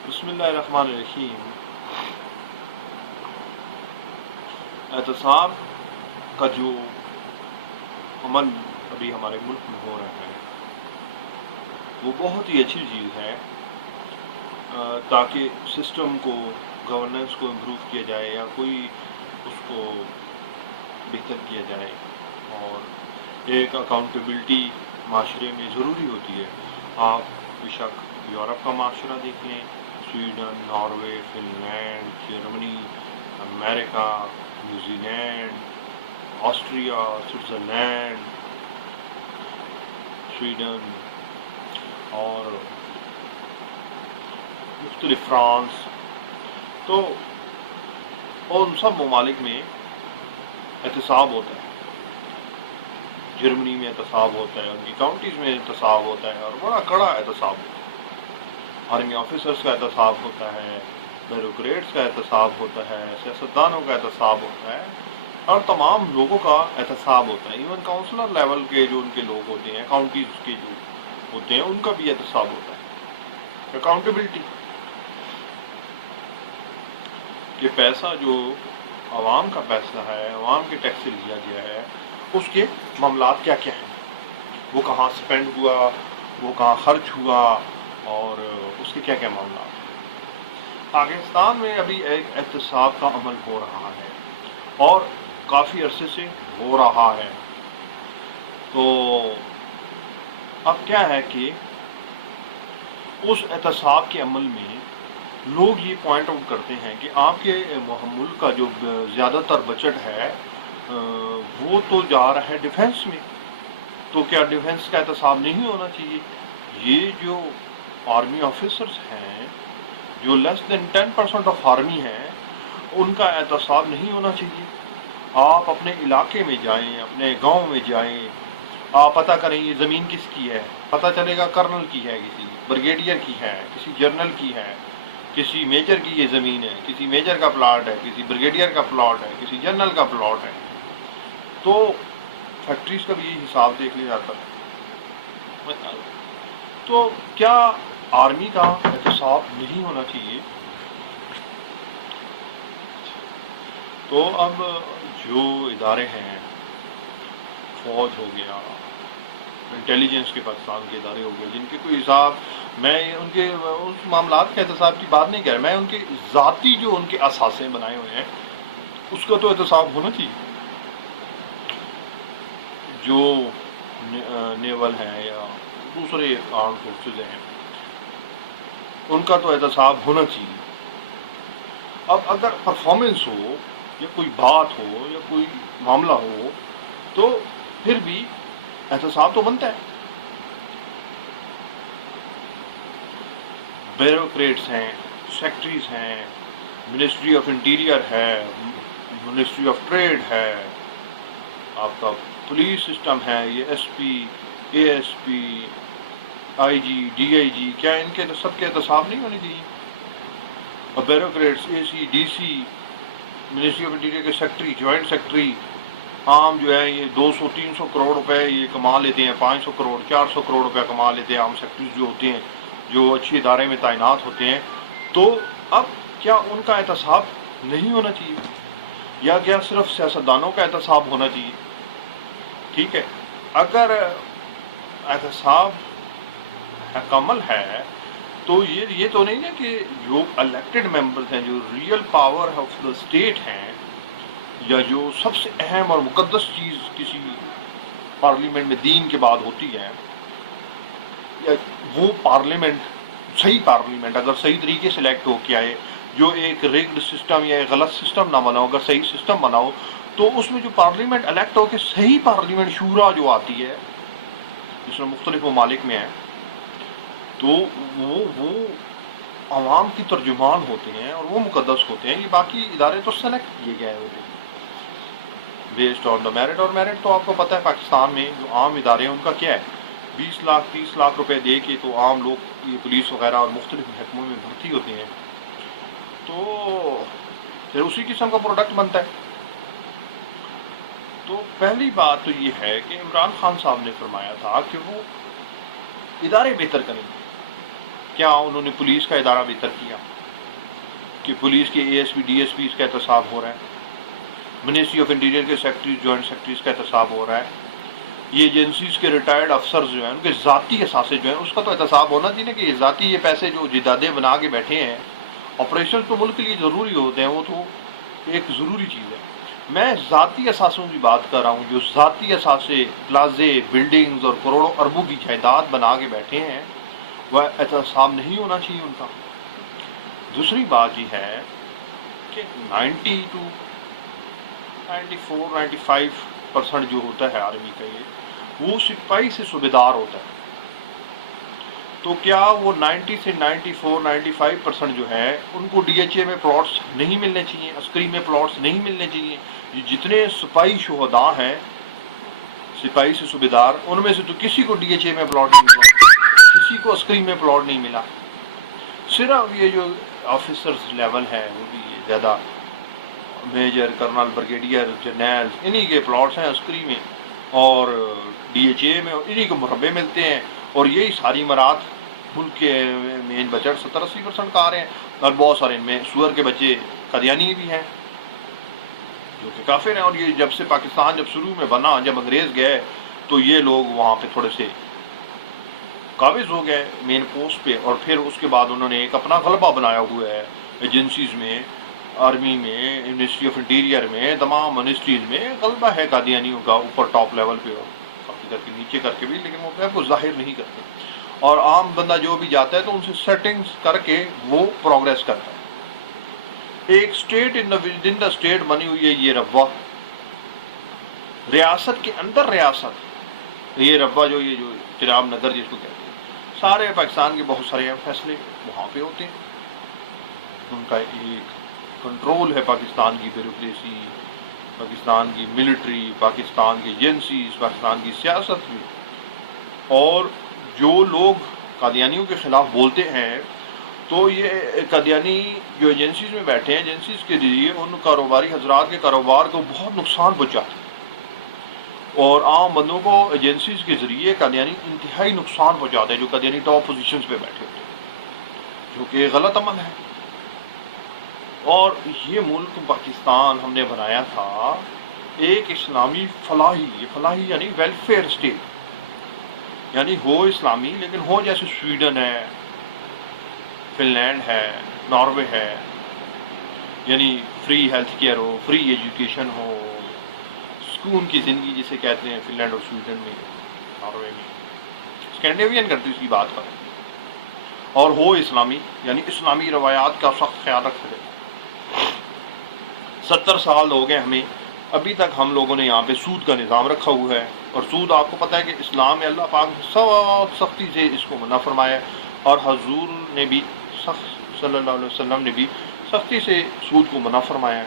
بسم اللہ الرحمن الرحیم۔ احتساب کا جو عمل ابھی ہمارے ملک میں ہو رہا ہے وہ بہت ہی اچھی چیز ہے، تاکہ سسٹم کو، گورننس کو امپروو کیا جائے یا کوئی اس کو بہتر کیا جائے، اور ایک اکاؤنٹیبلٹی معاشرے میں ضروری ہوتی ہے۔ آپ بے شک یورپ کا معاشرہ دیکھ لیں، Sweden, Norway, Finland, Germany, امریکہ، New Zealand, Austria, Switzerland, Sweden اور مختلف فرانس، تو ان سب ممالک میں احتساب ہوتا ہے۔ جرمنی میں احتساب ہوتا ہے، ان کی کاؤنٹیز میں احتساب ہوتا ہے، اور بڑا کڑا احتساب ہوتا ہے۔ آرمی آفیسرز کا احتساب ہوتا ہے، بیوروکریٹس کا احتساب ہوتا ہے، سیاستدانوں کا احتساب ہوتا ہے، اور تمام لوگوں کا احتساب ہوتا ہے۔ ایون کاؤنسلر لیول کے جو ان کے لوگ ہوتے ہیں، کاؤنٹیز کے جو ہوتے ہیں، ان کا بھی احتساب ہوتا ہے۔ اکاؤنٹیبلٹی کہ پیسہ جو عوام کا پیسہ ہے، عوام کے ٹیکس سے لیا گیا ہے، اس کے معاملات کیا کیا ہیں، وہ کہاں سپینڈ ہوا، وہ کہاں خرچ ہوا، اور اس کے کیا کیا معاملات ہیں۔ پاکستان میں ابھی ایک احتساب کا عمل ہو رہا ہے، اور کافی عرصے سے ہو رہا ہے۔ تو اب کیا ہے کہ اس احتساب کے عمل میں لوگ یہ پوائنٹ آؤٹ کرتے ہیں کہ آپ کے ملک کا جو زیادہ تر بجٹ ہے وہ تو جا رہا ہے ڈیفنس میں، تو کیا ڈیفنس کا احتساب نہیں ہونا چاہیے؟ یہ جو آرمی آفیسرز ہیں، جو لیس دین 10% آف آرمی ہیں، ان کا احتساب نہیں ہونا چاہیے؟ آپ اپنے علاقے میں جائیں، اپنے گاؤں میں جائیں، آپ پتہ کریں یہ زمین کس کی ہے، پتہ چلے گا کرنل کی ہے، کسی بریگیڈیئر کی ہے، کسی جنرل کی ہے، کسی میجر کی یہ زمین ہے، کسی میجر کا پلاٹ ہے، کسی بریگیڈیئر کا پلاٹ ہے، کسی جنرل کا پلاٹ ہے۔ تو فیکٹریز کا بھی یہ حساب دیکھ لیا جاتا ہے۔ تو کیا آرمی کا احتساب نہیں ہونا چاہیے؟ تو اب جو ادارے ہیں، فوج ہو گیا، انٹیلیجنس کے پاکستان کے ادارے ہو گئے، جن کے کوئی حساب، میں ان کے اس معاملات کے احتساب کی بات نہیں کر رہا، میں ان کے ذاتی جو ان کے اثاثے بنائے ہوئے ہیں اس کا تو احتساب ہونا چاہیے۔ جو نیول ہیں یا دوسرے آرم فورسز ہیں، ان کا تو احتساب ہونا چاہیے۔ اب اگر پرفارمنس ہو یا کوئی بات ہو یا کوئی معاملہ ہو تو پھر بھی احتساب تو بنتا ہے۔ بیوروکریٹس ہیں، سیکٹریز ہیں، منسٹری آف انٹیریئر ہے، منسٹری آف ٹریڈ ہے، آپ کا پولیس سسٹم ہے، یہ S P, A S P, I G, D I G, کیا ان کے سب کے احتساب نہیں ہونے چاہیے؟ اور bureaucrats, A C, D C, ministry of interior کے سیکٹری، جوائنٹ سیکٹری، عام جو ہے یہ 200-300 کروڑ روپے یہ کما لیتے ہیں، 500 کروڑ 400 کروڑ روپے کما لیتے ہیں عام سیکٹریز جو ہوتے ہیں، جو اچھی ادارے میں تعینات ہوتے ہیں۔ تو اب کیا ان کا احتساب نہیں ہونا چاہیے، یا کیا صرف سیاستدانوں کا احتساب ہونا چاہیے؟ ٹھیک ہے، اگر احتساب عمل ہے تو یہ تو نہیں ہے کہ جو الیکٹڈ ممبرز ہیں، جو real power of the state ہیں، یا جو سب سے اہم اور مقدس چیز کسی پارلیمنٹ میں دین کے بعد ہوتی ہے، یا وہ پارلیمنٹ، صحیح پارلیمنٹ اگر صحیح طریقے سے الیکٹ ہو کے آئے، جو ایک ریگڈ سسٹم یا ایک غلط سسٹم نہ بناؤ، اگر صحیح سسٹم بناؤ، تو اس میں جو پارلیمنٹ الیکٹ ہو کے صحیح پارلیمنٹ شورا جو آتی ہے، جس میں مختلف ممالک میں ہے، تو وہ عوام کی ترجمان ہوتے ہیں اور وہ مقدس ہوتے ہیں۔ یہ باقی ادارے تو سلیکٹ کیے گئے ہوتے ہیں بیسڈ آن دا میرٹ، اور میرٹ تو آپ کو پتہ ہے پاکستان میں جو عام ادارے ہیں ان کا کیا ہے، 20 لاکھ 30 لاکھ روپے دے کے تو عام لوگ یہ پولیس وغیرہ اور مختلف محکموں میں بھرتی ہوتے ہیں، تو پھر اسی قسم کا پروڈکٹ بنتا ہے۔ تو پہلی بات تو یہ ہے کہ عمران خان صاحب نے فرمایا تھا کہ وہ ادارے بہتر کریں گے۔ کیا انہوں نے پولیس کا ادارہ بہتر کیا کہ پولیس کے اے ایس پی ڈی ایس پی کا احتساب ہو رہا ہے، منسٹری آف انٹیریئر کے سیکرٹریز جوائنٹ سیکرٹریز کا احتساب ہو رہا ہے، یہ ایجنسیز کے ریٹائرڈ افسرز جو ہیں ان کے ذاتی اثاثے جو ہیں اس کا تو احتساب ہونا چاہیے کہ یہ ذاتی یہ پیسے جو جدادیں بنا کے بیٹھے ہیں، آپریشن تو ملک کے لیے ضروری ہوتے ہیں، وہ تو ایک ضروری چیز ہے۔ میں ذاتی اثاثوں کی بات کر رہا ہوں، جو ذاتی اثاثے پلازے بلڈنگز اور کروڑوں اربوں کی جائیداد بنا کے بیٹھے ہیں، وہ احتساب نہیں ہونا چاہیے ان کا۔ دوسری بات یہ ہے کہ 90 to 94-95% جو ہوتا ہے آرمی کا وہ سپاہی سے صوبیدار ہوتا ہے، تو کیا وہ 90 سے 94-95% جو ہے ان کو ڈی ایچ اے میں پلاٹس نہیں ملنے چاہیے، عسکری میں پلاٹس نہیں ملنے چاہیے؟ یہ جتنے سپاہی شہداء ہیں سپاہی سے صوبیدار، ان میں سے تو کسی کو ڈی ایچ اے میں پلاٹ نہیں ملا، کسی کو عسکری میں پلاٹ نہیں ملا، صرف یہ جو آفیسرز لیول ہے وہ بھی زیادہ میجر کرنل بریگیڈیئر جرنیل انہی کے پلاٹس ہیں عسکری میں، اور ڈی ایچ اے میں انہی کو مربے ملتے ہیں، اور یہی ساری مرات ملک کے مین بجٹ 70-80% کا آ رہے ہیں، اور بہت سارے ان میں سور کے بچے قادیانی بھی ہیں جو کہ کافر ہیں۔ اور یہ جب سے پاکستان جب شروع میں بنا، جب انگریز گئے تو یہ لوگ وہاں پہ تھوڑے سے قابض ہو گئے مین پوسٹ پہ، اور پھر اس کے بعد انہوں نے ایک اپنا غلبہ بنایا ہوا ہے ایجنسیز میں، آرمی میں، منسٹری آف انٹیریئر میں، تمام منسٹریز میں غلبہ ہے قادیانیوں کا، اوپر ٹاپ لیول پہ اور کافی کر کے نیچے کر کے بھی، لیکن وہ کو ظاہر نہیں کرتے، اور عام بندہ جو بھی جاتا ہے تو ان سے سیٹنگز کر کے وہ پروگریس کرتا ہے۔ ایک اسٹیٹ ودن دا اسٹیٹ بنی ہوئی ہے یہ ربوہ، ریاست کے اندر ریاست، یہ ربوہ جو یہ جو چناب نگر جس کو کہتے ہیں، سارے پاکستان کے بہت سارے فیصلے وہاں پہ ہوتے ہیں، ان کا ایک کنٹرول ہے پاکستان کی بیوروکریسی، پاکستان کی ملٹری، پاکستان کی ایجنسیز، پاکستان کی سیاست میں۔ اور جو لوگ قادیانیوں کے خلاف بولتے ہیں تو یہ قادیانی جو ایجنسیز میں بیٹھے ہیں، ایجنسیز کے ذریعے ان کاروباری حضرات کے کاروبار کو بہت نقصان پہنچاتے ہیں، اور عام بندوں کو ایجنسیز کے ذریعے قادیانی انتہائی نقصان پہنچاتے ہیں جو قادیانی ٹاپ پوزیشنز پہ بیٹھے ہوتے ہیں، جو کہ غلط عمل ہے۔ اور یہ ملک پاکستان ہم نے بنایا تھا ایک اسلامی فلاحی یعنی ویلفیئر اسٹیٹ، یعنی ہو اسلامی لیکن ہو جیسے سویڈن ہے، فن لینڈ ہے، ناروے ہے، یعنی فری ہیلتھ کیئر ہو، فری ایجوکیشن ہو، سکون کی زندگی جسے کہتے ہیں فن لینڈ اور سویڈن میں، ناروے میں، اسکینڈینیوین کنٹریز کی بات کریں، اور ہو اسلامی یعنی اسلامی روایات کا سخت خیال رکھا جائے۔ 70 سال ہو گئے ہمیں، ابھی تک ہم لوگوں نے یہاں پہ سود کا نظام رکھا ہوا ہے، اور سود آپ کو پتہ ہے کہ اسلام میں اللہ پاک نے سخت سختی سے اس کو منع فرمایا ہے، اور حضور نے بھی صلی اللہ علیہ وسلم نے بھی سختی سے سود کو منع فرمایا ہے۔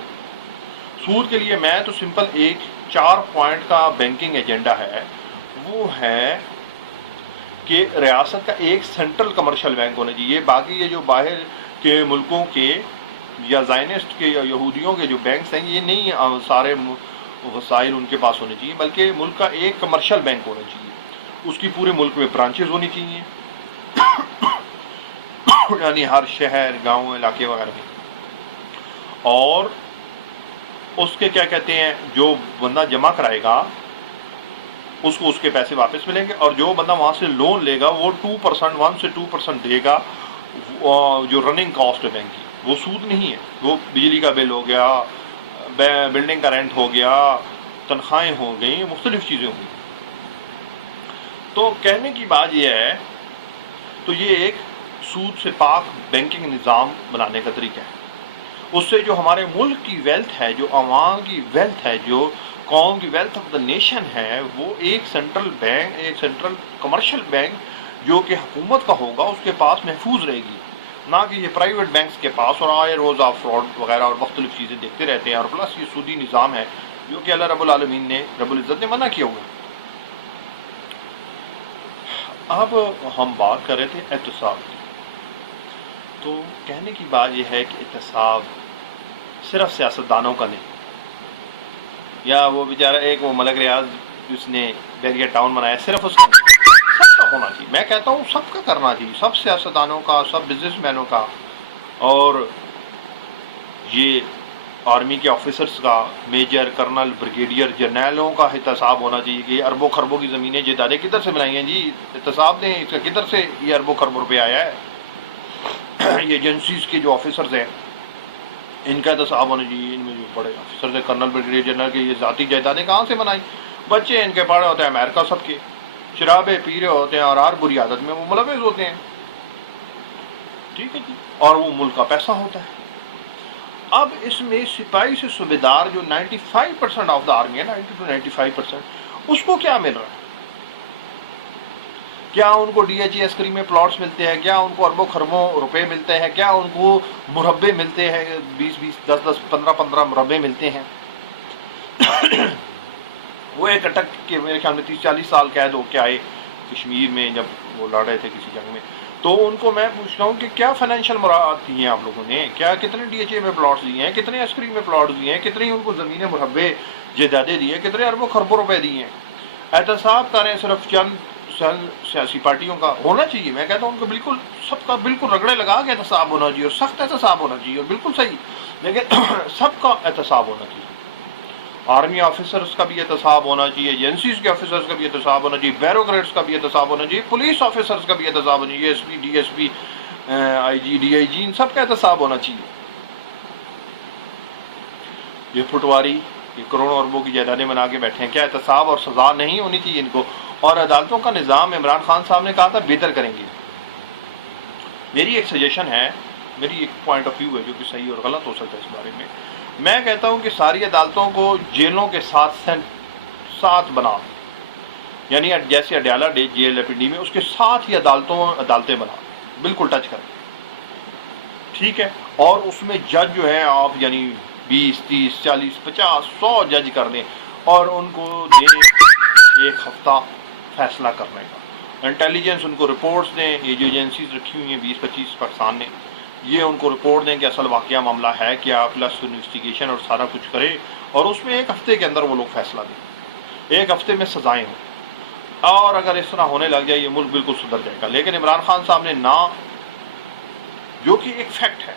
سود کے لیے میں تو سمپل ایک 4 پوائنٹ کا بینکنگ ایجنڈا ہے، وہ ہے کہ ریاست کا ایک سینٹرل کمرشل بینک ہونا چاہیے، باقی یہ جو باہر کے ملکوں کے یا زائنسٹ کے یا یہودیوں کے جو بینکس ہیں یہ نہیں سارے وسائل ان کے پاس ہونے چاہیے، بلکہ ملک کا ایک کمرشل بینک ہونا چاہیے، اس کی پورے ملک میں برانچز ہونی چاہیے، یعنی ہر شہر، گاؤں، علاقے وغیرہ میں، اور اس کے کیا کہتے ہیں جو بندہ جمع کرائے گا اس کو اس کے پیسے واپس ملیں گے، اور جو بندہ وہاں سے لون لے گا وہ 2% 1 سے 2% دے گا، جو رننگ کاسٹ ہے بینک کی، وہ سود نہیں ہے، وہ بجلی کا بل ہو گیا، بلڈنگ کا رینٹ ہو گیا، تنخواہیں ہو گئیں، مختلف چیزیں ہوں گی۔ تو کہنے کی بات یہ ہے، تو یہ ایک سود سے پاک بینکنگ نظام بنانے کا طریقہ ہے، اس سے جو ہمارے ملک کی ویلتھ ہے، جو عوام کی ویلتھ ہے، جو قوم کی ویلتھ آف دا نیشن ہے، وہ ایک سینٹرل بینک، ایک سینٹرل کمرشل بینک جو کہ حکومت کا ہوگا اس کے پاس محفوظ رہے گی، نہ کہ یہ پرائیویٹ بینکس کے پاس، اور آئے روز آپ فراڈ وغیرہ اور مختلف چیزیں دیکھتے رہتے ہیں، اور پلس یہ سودی نظام ہے جو کہ اللہ رب العالمین نے، رب العزت نے منع کیا ہوا۔ اب ہم بات کر رہے تھے احتساب کی، تو کہنے کی بات یہ ہے کہ احتساب صرف سیاستدانوں کا نہیں، یا وہ بیچارہ ایک وہ ملک ریاض جس نے بیریا ٹاؤن بنایا صرف اس کا نہیں، سب کا ہونا چاہیے. میں کہتا ہوں سب کا کرنا چاہیے, سب سیاستدانوں کا, سب بزنس مینوں کا, اور یہ آرمی کے آفیسرس کا, میجر, کرنل, بریگیڈیئر, جرنیلوں کا احتساب ہونا چاہیے کہ یہ اربوں خربوں کی زمینیں جائیدادیں کدھر سے بنائی ہیں جی, احتساب دیں اس کا, کدھر سے یہ اربوں خربوں روپے آیا ہے. یہ ایجنسیز کے جو آفیسرز ہیں ان کا احتساب ہونا چاہیے. ان میں جو بڑے آفیسرز ہیں, کرنل, بریگیڈیئر جنرل کے, یہ ذاتی جائیدادیں کہاں سے بنائیں. بچے ان کے پڑھے ہوتے ہیں امریکہ سب کے, شرابیں پی رہے ہوتے ہیں اور ہر بری عادت میں وہ ملوث ہوتے ہیں. ٹھیک ہے جی, اور وہ ملک کا پیسہ ہوتا ہے. اب اس میں سپاہی سے صوبیدار جو 95% آف دا آرمی ہے, 90 to 95%, اس کو کیا مل رہا ہے؟ کیا ان کو ڈی ایچ ایس میں پلاٹس ملتے ہیں؟ کیا ان کو اربوں خربوں روپے ملتے ہیں؟ کیا ان کو مربے ملتے ہیں, 20-20, 10-10, 15-15 مربے ملتے ہیں؟ وہ ایک اٹک کے میرے خیال میں 30-40 سال قید ہو کے آئے کشمیر میں جب وہ لڑ رہے تھے کسی جنگ میں. تو ان کو میں پوچھتا ہوں کہ کیا فائنینشیل مراعات دی ہیں آپ لوگوں نے؟ کیا کتنے ڈی ایچ اے میں پلاٹس دیے ہیں؟ کتنے عسکری میں پلاٹس دیے ہیں؟ کتنی ان کو زمینیں مربے جائیدادیں دی ہیں؟ کتنے اربوں خربوں روپے دیے ہیں؟ احتساب کریں صرف چند سیاسی پارٹیوں کا ہونا چاہیے. میں کہتا ہوں ان کو بالکل سب کا بالکل رگڑے لگا کے احتساب ہونا چاہیے, اور سخت احتساب ہونا چاہیے, اور بالکل صحیح, لیکن سب کا احتساب ہونا چاہیے. آرمی آفیسرز کا بھی احتساب ہونا چاہیے, ایجنسیز کے آفیسرز کا بھی احتساب ہونا چاہیے, بیوروکریٹس کا بھی احتساب ہونا چاہیے, پولیس آفیسرز کا بھی احتساب ہونا چاہیے, S P, D S P, I G, D I G, ان سب کا احتساب ہونا چاہیے. یہ پٹواری یہ کروڑوں اربوں کی جائیدادیں بنا کے بیٹھے ہیں, کیا احتساب اور سزا نہیں ہونی چاہیے ان کو؟ اور عدالتوں کا نظام عمران خان صاحب نے کہا تھا بہتر کریں گے. میری ایک سجیشن ہے, میری ایک پوائنٹ آف ویو ہے جو کہ صحیح اور غلط ہو سکتا ہے اس بارے میں. میں کہتا ہوں کہ ساری عدالتوں کو جیلوں کے ساتھ بنا, یعنی جیسے اڈیالہ جیل ہے پنڈی میں, اس کے ساتھ ہی عدالتیں بنا, بالکل ٹچ کر. ٹھیک ہے, اور اس میں جج جو ہے آپ یعنی 20, 30, 40, 50, 100 جج کر دیں, اور ان کو دیں 1 ہفتہ فیصلہ کرنے کا. انٹیلیجنس ان کو رپورٹس دیں, یہ جو ایجنسیز رکھی ہوئی ہیں 20-25 پاکستان نے, یہ ان کو رپورٹ دیں کہ اصل واقعہ معاملہ ہے کیا, پلس انویسٹیگیشن اور سارا کچھ کرے, اور اس میں 1 ہفتے کے اندر وہ لوگ فیصلہ دیں, 1 ہفتے میں سزائیں ہوں. اور اگر اس طرح ہونے لگ جائے یہ ملک بالکل سدھر جائے گا. لیکن عمران خان صاحب نے نہ, جو کہ ایک فیکٹ ہے,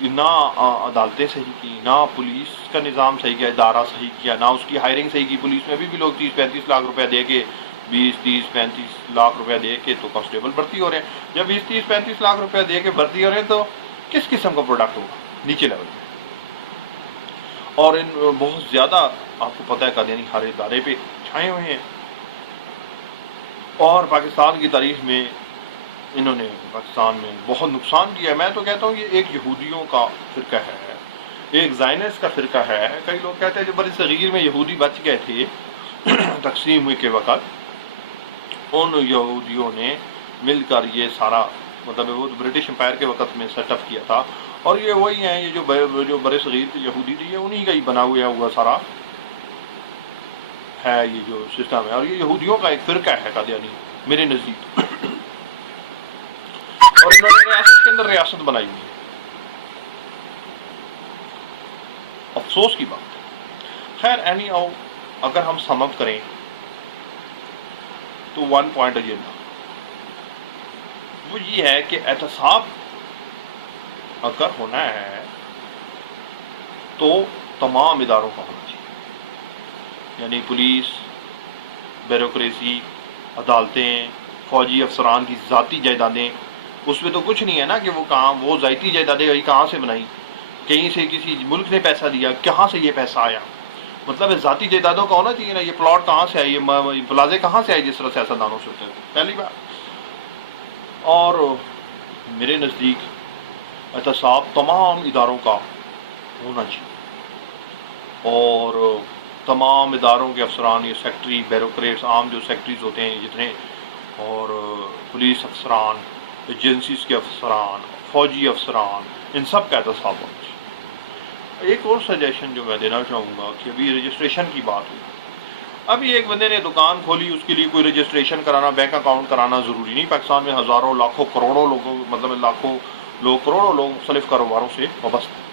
نہ عدالتیں صحیح کی, نہ پولیس کا نظام صحیح کیا, ادارہ صحیح کیا, نہ اس کی ہائرنگ صحیح کی. پولیس میں ابھی بھی لوگ 30-35 لاکھ روپے دے کے, 20-30-35 لاکھ روپے دے کے تو کانسٹیبل بھرتی ہو رہے ہیں. جب 20-30-35 لاکھ روپے دے کے بھرتی ہو رہے ہیں تو کس قسم کا پروڈکٹ ہوگا نیچے لیول پہ؟ اور ان بہت زیادہ آپ کو پتہ ہے قادیانی ہر ادارے پہ چھائے ہوئے ہیں, اور پاکستان کی تاریخ میں انہوں نے پاکستان میں بہت نقصان کیا ہے. میں تو کہتا ہوں یہ ایک یہودیوں کا فرقہ ہے, ایک زائنس کا فرقہ ہے. کئی لوگ کہتے ہیں جو بڑی صغیر میں یہودی بچ گئے تھے تقسیم ہوئی کے وقت, ان یہودیوں نے مل کر یہ سارا, مطلب وہ برٹش امپائر کے وقت میں سیٹ اپ کیا تھا, اور یہ وہی ہیں, یہ جو بڑے صغیر کے یہودی تھے, یہ انہی کا ہی بنا ہوا سارا ہے یہ جو سسٹم ہے. اور یہ یہودیوں کا ایک فرقہ ہے قادیانی میرے نزدیک, اور انہوں نے ریاست کے اندر ریاست بنائی ہوئی ہے. افسوس کی بات ہے. خیر اینی ہاؤ, اگر ہم سم اپ کریں تو 1 پوائنٹ ایجنڈا وہ یہ ہے کہ احتساب اگر ہونا ہے تو تمام اداروں کا ہونا چاہیے, یعنی پولیس, بیوروکریسی, عدالتیں, فوجی افسران کی ذاتی جائیدادیں. اس میں تو کچھ نہیں ہے نا کہ وہ ذاتی جائیدادیں کہاں سے بنائی, کہیں سے کسی ملک نے پیسہ دیا, کہاں سے یہ پیسہ آیا. مطلب ذاتی جائیدادوں کا ہونا چاہیے نا, یہ پلاٹ کہاں سے آئی, یہ پلازے کہاں سے آئے, جس طرح سیاستدانوں سے ہوتے ہیں, پہلی بات. اور میرے نزدیک احتساب تمام اداروں کا ہونا چاہیے, اور تمام اداروں کے افسران, یہ سیکٹری, بیوروکریٹس, عام جو سیکٹریز ہوتے ہیں جتنے, اور پولیس افسران, ایجنسیز کے افسران, فوجی افسران, ان سب کا احتساب ہونا چاہیے. ایک اور سجیشن جو میں دینا چاہوں گا کہ ابھی رجسٹریشن کی بات ہوئی, ابھی ایک بندے نے دکان کھولی, اس کے لیے کوئی رجسٹریشن کرانا, بینک اکاؤنٹ کرانا ضروری نہیں. پاکستان میں ہزاروں, لاکھوں, کروڑوں لوگوں, مطلب لاکھوں لوگ, کروڑوں لوگ مختلف کاروباروں سے وابستہ ہیں.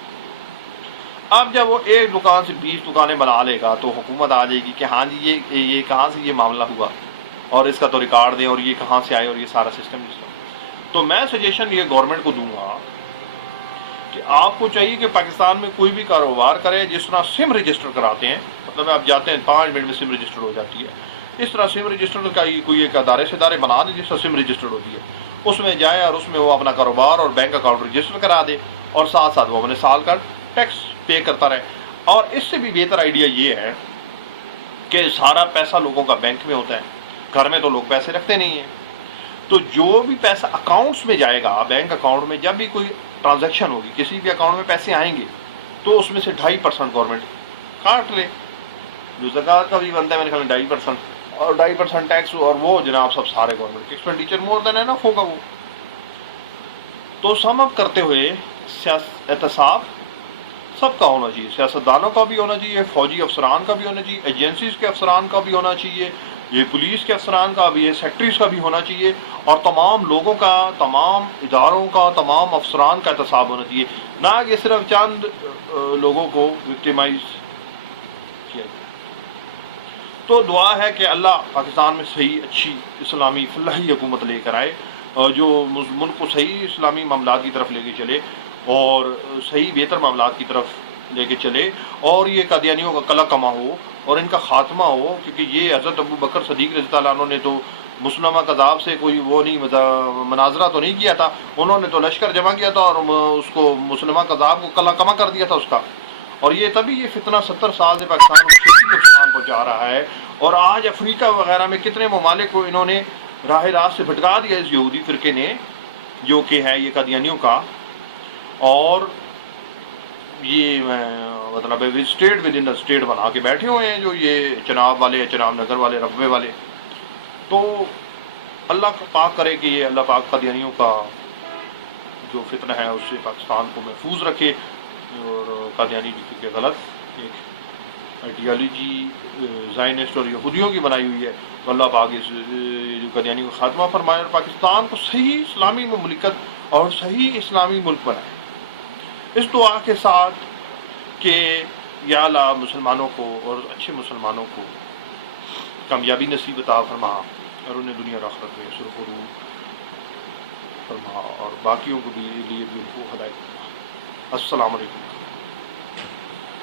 اب جب وہ ایک دکان سے 20 دکانیں بنا لے گا تو حکومت آ جائے گی کہ ہاں جی یہ کہاں سے یہ معاملہ ہوا, اور اس کا تو ریکارڈ دیں اور یہ کہاں سے آئے اور یہ سارا سسٹم. تو میں سجیشن یہ گورنمنٹ کو دوں گا کہ آپ کو چاہیے کہ پاکستان میں کوئی بھی کاروبار کرے جس طرح سم رجسٹر کراتے ہیں، مطلب آپ جاتے ہیں 5 منٹ میں سم رجسٹر ہو جاتی ہے، اس طرح سم رجسٹر کا کوئی ایک ادارے سے ادارے بنا دے جس طرح سم رجسٹر ہوتی ہے، اس میں جائے اور اس میں وہ اپنا کاروبار اور بینک اکاؤنٹ رجسٹر کرا دے اور ساتھ ساتھ وہ اپنے سال کا ٹیکس پے کرتا رہے. اور اس سے بھی بہتر آئیڈیا یہ ہے کہ سارا پیسہ لوگوں کا بینک میں ہوتا ہے، گھر میں تو لوگ پیسے رکھتے نہیں ہیں، تو جو بھی پیسہ اکاؤنٹس میں جائے گا، بینک اکاؤنٹ میں جب بھی کوئی ٹرانزیکشن ہوگی، کسی بھی اکاؤنٹ میں پیسے آئیں گے تو اس میں سے 2.5% گورنمنٹ کاٹ لے، جو زکوٰۃ کا بھی بنتا ہے میرے خیال میں 2.5%، اور 2.5% ٹیکس، اور وہ جناب سب سارے گورنمنٹ کے ایکسپینڈیچر مور دین اینف ہوگا وہ. تو سم اپ کرتے ہوئے احتساب سب کا ہونا چاہیے، سیاستدانوں کا بھی ہونا چاہیے، فوجی افسران کا بھی ہونا چاہیے، ایجنسیز کے افسران کا بھی ہونا چاہیے، یہ پولیس کے افسران کا بھی، یہ سیکٹریز کا بھی ہونا چاہیے، اور تمام لوگوں کا، تمام اداروں کا، تمام افسران کا احتساب ہونا چاہیے، نہ کہ صرف چند لوگوں کو وکٹیمائز کیا جائے. تو دعا ہے کہ اللہ پاکستان میں صحیح اچھی اسلامی فلاحی حکومت لے کر آئے، جو ملک کو صحیح اسلامی معاملات کی طرف لے کے چلے اور صحیح بہتر معاملات کی طرف لے کے چلے، اور یہ قادیانیوں کا کلا کما ہو اور ان کا خاتمہ ہو. کیونکہ یہ حضرت ابو بکر صدیق رضی اللہ عنہ نے تو مسلمہ کذاب سے کوئی وہ نہیں مناظرہ تو نہیں کیا تھا، انہوں نے تو لشکر جمع کیا تھا اور اس کو مسلمہ کذاب کو کلا کما کر دیا تھا اس کا. اور یہ تبھی یہ فتنہ 70 سال سے پاکستان کو کتنی نقصان پہنچا رہا ہے، اور آج افریقہ وغیرہ میں کتنے ممالک کو انہوں نے راہ راست سے بھٹکا دیا اس یہودی فرقے نے، جو کہ ہے یہ قادیانیوں کا. اور یہ مطلب اسٹیٹ ود ان اسٹیٹ بنا کے بیٹھے ہوئے ہیں جو یہ چناب والے، چناب نگر والے، رقبے والے. تو اللہ پاک کرے کہ یہ اللہ پاک قادیانیوں کا جو فتنہ ہے اس سے پاکستان کو محفوظ رکھے. اور قادیانی جو کہ غلط ایک آئیڈیالوجی زائنسٹ اور یہودیوں کی بنائی ہوئی ہے، تو اللہ پاک اس جو قادیانی کو خاتمہ فرمائے اور پاکستان کو صحیح اسلامی مملکت اور صحیح اسلامی ملک بنائے. اس دعا کے ساتھ کہ یا اللہ مسلمانوں کو اور اچھے مسلمانوں کو کامیابی نصیب عطا فرما اور انہیں دنیا اور آخرت میں سرخرو فرما، اور باقیوں کو بھی لیے بھی ان کو ہدایت فرما. السلام علیکم.